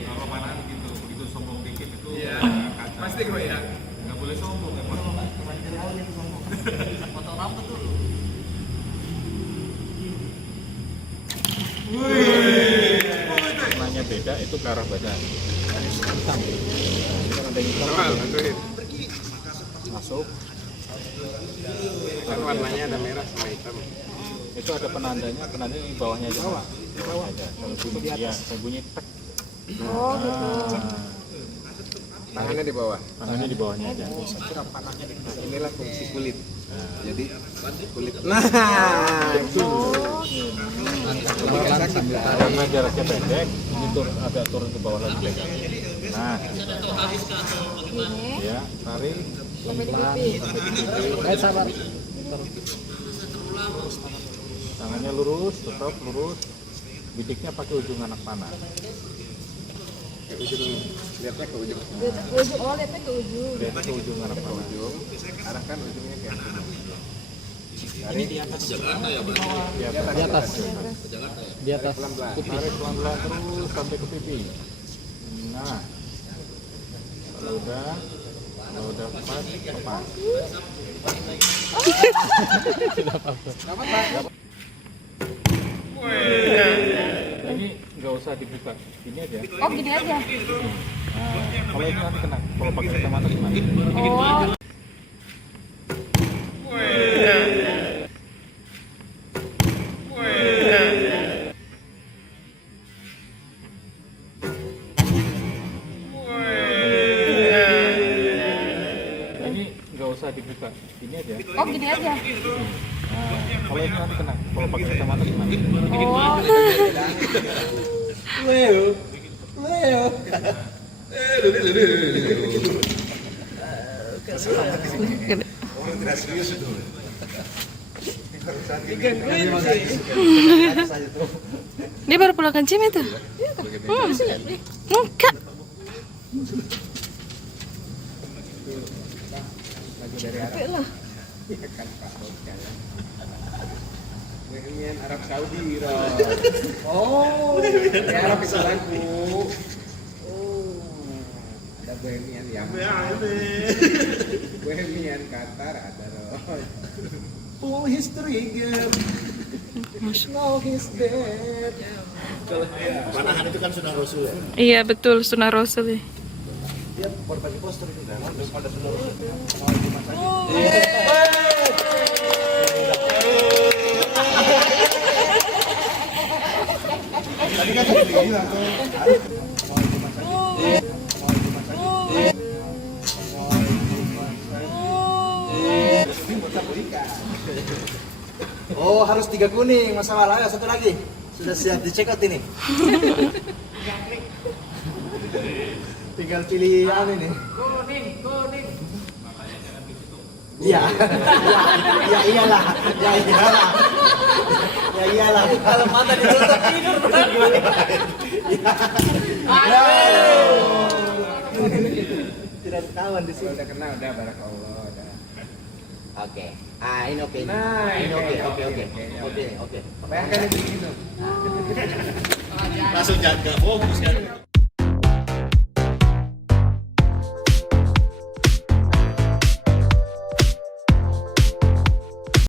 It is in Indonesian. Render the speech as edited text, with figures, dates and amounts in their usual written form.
Kalau mana gitu, begitu sombong dikit itu kacau. Pasti gue ya. Nggak boleh sombong ya, Pak. Dari awal itu sombong. Potong rambut dulu. Warnanya beda, itu ke arah badan. Hitam. Kan ada hitam. Masuk. Kan warnanya ada merah sama hitam. Itu ada penandanya di bawahnya aja. Di bawah aja. Kalau bunyi ya, kalau bunyi tek. Oh gitu. Tangannya di bawah. Tangannya di bawahnya aja. Nah, inilah fungsi kulit. Jadi kulit. Oh gitu. Karena jaraknya pendek, ini agak turun ke bawah lagi pegang. Nah, Gini. ya, tarik Sampai di pelan-pelan pipi. sampai di pipi. Sabar. Tangannya lurus, tetap lurus. Bidiknya pakai ujung anak panah. Ke ujung, lihatnya ke ujung. Ujung, oh lihatnya ke ujung. Lihatnya ke ujung anak Ke panah. ujung, arahkan ujungnya ke atas. Tarik di atas. Di atas. Di atas. Di atas. Pelan-pelan. Tarik pelan-pelan terus sampai ke pipi. Nah, kalau udah pas, lepas. Ini nggak usah dibuka, ini aja. Oh gini aja. Nah, kalau ini nanti kena, kalau pakai kacamata gimana? Oh. Ini nggak usah dibuka, ini aja. Oh gini aja. Nah, kalau ini nanti kena, kalau pakai kacamata gimana? Oh. Leo. Leo. Dia baru pulang kencing itu? Enggak. Capek lah. Bohemian Arab Saudi, Oh, di Arab itu lagu. Oh, ada Bohemian yang. Bohemian Qatar ada loh. Pull his trigger. Now he's dead. Panahan itu kan sunnah Rasul ya. Iya betul, sunnah Rasul. Dia berbagi poster itu kan. Terus ada sunnah Rasul. Tadi kan sudah bilang tuh. Oh harus 3 kuning, masalah satu lagi. Sudah siap di check out ini. Tinggal pilih apa ini? Kuning. Iya. Ya iyalah. Ya iyalah. Ya iyalah. Kalau mata ditutup tidur gimana? Tidak ketahuan di sini. Udah kenal, udah barakallah, udah. Oke. Ah, ini oke. Nah, Ini oke. Oke. Bayangkan ini gitu. Langsung jaga fokus kan.